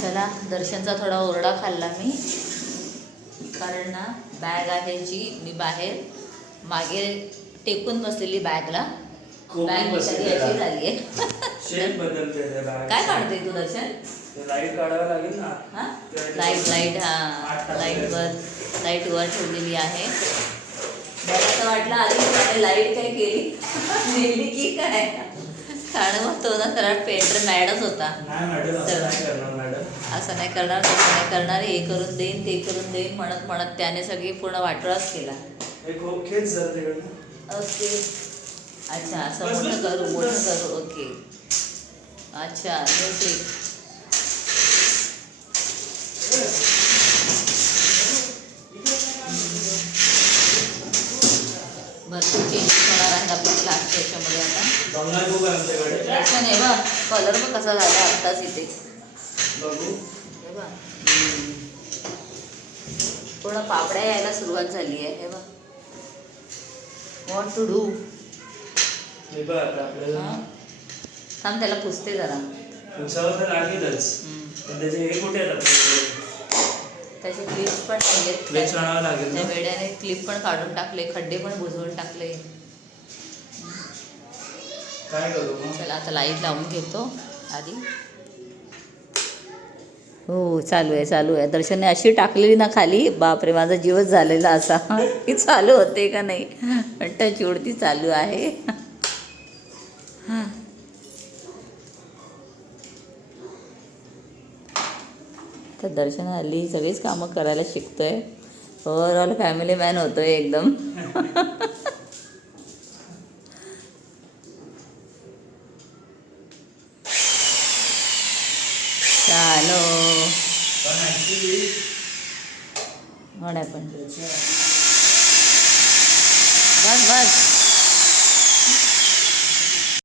चला, दर्शनचा थोडा ओरडा खाल्ला मी, कारण ना बॅग आहे जी मी बाहेर मागे टेकून बसलेली बॅगला, बॅग अशी झाली आहे. शेप बदलते काय काढते तू दर्शन? लाईट काढावं लागेल ना. हां, लाईट हां, लाईट वर ठेवलेली आहे. मला असं वाटलं आधी लाईट काय केली नेली की काय, कारण मग तो ना सरळ पेंटर मॅडच होता. असं नाही करणार, तसं नाही करणार, हे करून देईन ते करून देईन म्हणत म्हणत त्याने सगळी पूर्ण वाटोळाच केला. ओके, अच्छा, असं मोठं करू. ओके, अच्छा, म्युझिक. भरपूर चेंज होणार आहे आपल्या क्लास त्याच्यामध्ये आता. दर्शन हे बघ, कलर पण कसा झाला आत्ताच इथे, हे बघ पूर्ण पापड्या यायला सुरुवात झाली आहे. हे बघ, व्हॉट टू डू. थांब, त्याला पुसते जरा. त्याचे क्लिप्स पण नाही, त्या वेड्याने क्लिप पण काढून टाकले, खड्डे पण बुजवून टाकले. काय करू मग? चला, आता लाईट लावून घेतो आधी. हो, चालू आहे. दर्शनने अशी टाकलेली ना खाली, बापरे, माझा जीवच झालेला असा की चालू होते का नाही, पण चिवडती चालू आहे. तर दर्शन हल्ली सगळीच कामं करायला शिकतोय, ओव्हरऑल फॅमिली मॅन होतोय एकदम. चालो म्हणे पण, बस